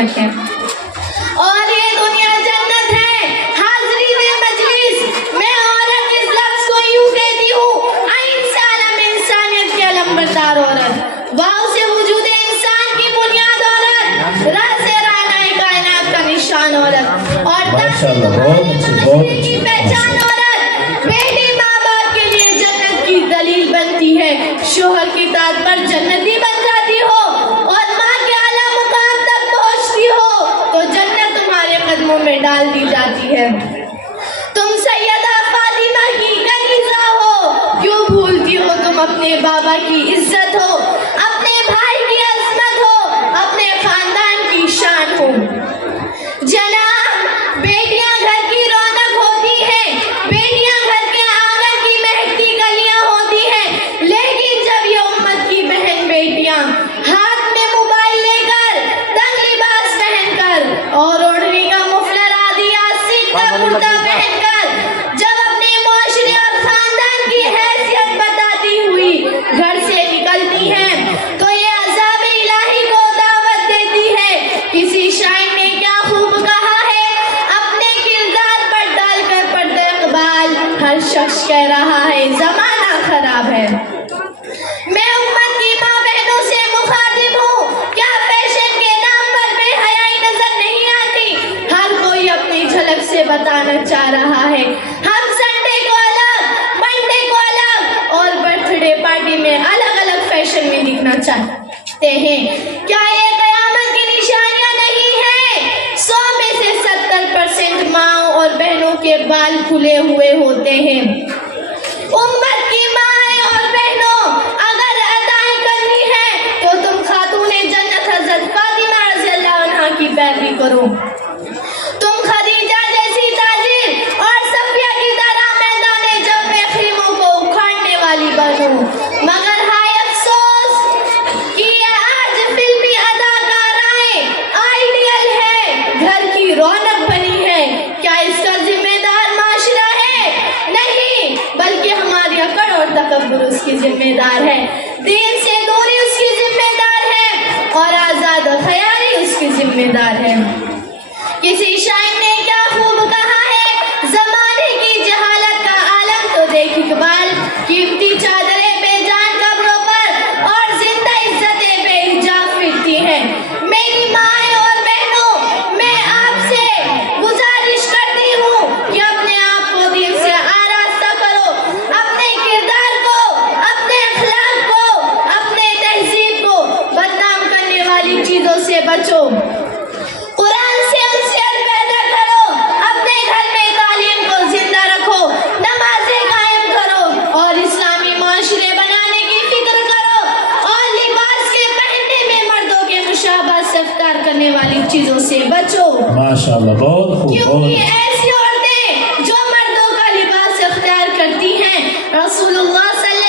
رکھیں. اور یہ دنیا جنت ہے. حاضرین مجلس، میں عورت اس لفظ کو یوں کہتی ہوں، انسانیت کی علمبردار عورت، واؤ سے وجود انسان کی بنیاد عورت، راز رانائے کائنات کا نشان عورت، اور کی پہچان عورت. بیٹی ماں باپ کے لیے جنت کی دلیل بنتی ہے. شوہر کی طاعت پر جنتی بن جاتی ہو اور ماں کے اعلیٰ مقام تک پہنچتی ہو تو جنت تمہارے قدموں میں ڈال دی جاتی ہے. تم سیدہ فاطمہ کی کنیزہ ہو، کیوں بھولتی ہو تم اپنے بابا کی عزت ہو، اپنے بھائی کی عظمت ہو، اپنے خاندان کی شان ہو. جناب، بیٹیاں گھر کی رونق ہوتی ہیں، بیٹیاں گھر کے آنگن کی مہکتی گلیاں ہوتی ہیں، لیکن جب یہ امت کی بہن بیٹیاں ہاتھ میں موبائل لے کر، تنگ لباس پہن کر اور اوڑھنے کا مفلر آدھی آستین کا کرتا پہن کر جب اپنے معاشرے اور خاندان کی حیثیت بتاتی ہوئی گھر سے نکلتی ہیں تو یہ عذاب الہی کو دعوت دیتی ہے. کسی شاعر نے کیا خوب کہا ہے، اپنے کردار پر ڈال کر پردہ اقبال ہر شخص کہہ رہا ہے زمانہ خراب ہے. میں امت کی ماں بہنوں سے مخاطب ہوں، کیا فیشن کے نام پر بے حیائی نظر نہیں آتی؟ ہر کوئی اپنی جھلک سے بتانا چاہ رہا ہے. ہم سنڈے کو الگ، منڈے کو الگ اور برتھ ڈے پارٹی میں الگ الگ فیشن میں دکھنا چاہتے ہیں. کیا یہ قیامت کی نشانیاں نہیں ہیں؟ 100 میں سے 70% ماں اور بہنوں کے بال کھلے ہوئے ہوتے ہیں. امت کی ماں اور بہنوں، اگر عطائیں کرنی ہے تو تم خاتون جنت حضرت فاطمہ رضی اللہ عنہا کی پیروی کرو. تم خدیجہ جیسی تاجر اور صفیہ کی طرح میدان جنگ میں خیموں کو اکھاڑنے والی بنو. مگر ہائے افسوس کہ یہ آج فلمی اداکارائیں آئیڈیل ہے، گھر کی رونق بنی ہے. کیا اس کا ذمہ دار معاشرہ ہے؟ نہیں، بلکہ ہماری اکڑ اور تکبر اس کی ذمہ دار ہے. دین سے دوری اس کی ذمہ دار ہے اور آزاد خیالی اس کی ذمہ دار ہے. کسی شاعر نے کیا خوب کہا ہے، زمانے کی جہالت کا عالم تو دیکھ اقبال، قیمتی چادریں بے جان قبروں پر اور زندہ عزتیں بے حجاب پھرتی ہیں. میری مائیں اور بہنوں، میں آپ سے گزارش کرتی ہوں کہ اپنے آپ کو دین سے آراستہ کرو، اپنے کردار کو، اپنے اخلاق کو، اپنے تہذیب کو بدنام کرنے والی چیزوں سے بچو. قرآن سے انسیت پیدا کرو، اپنے گھر میں تعلیم کو زندہ رکھو، نمازیں قائم کرو اور اسلامی معاشرے بنانے کی فکر کرو، اور لباس کے پہننے میں مردوں کے مشابہ سے افطار کرنے والی چیزوں سے بچو. ماشاءاللہ، بہت خوب. کیونکہ ایسی عورتیں جو مردوں کا لباس اختیار کرتی ہیں، رسول اللہ صلی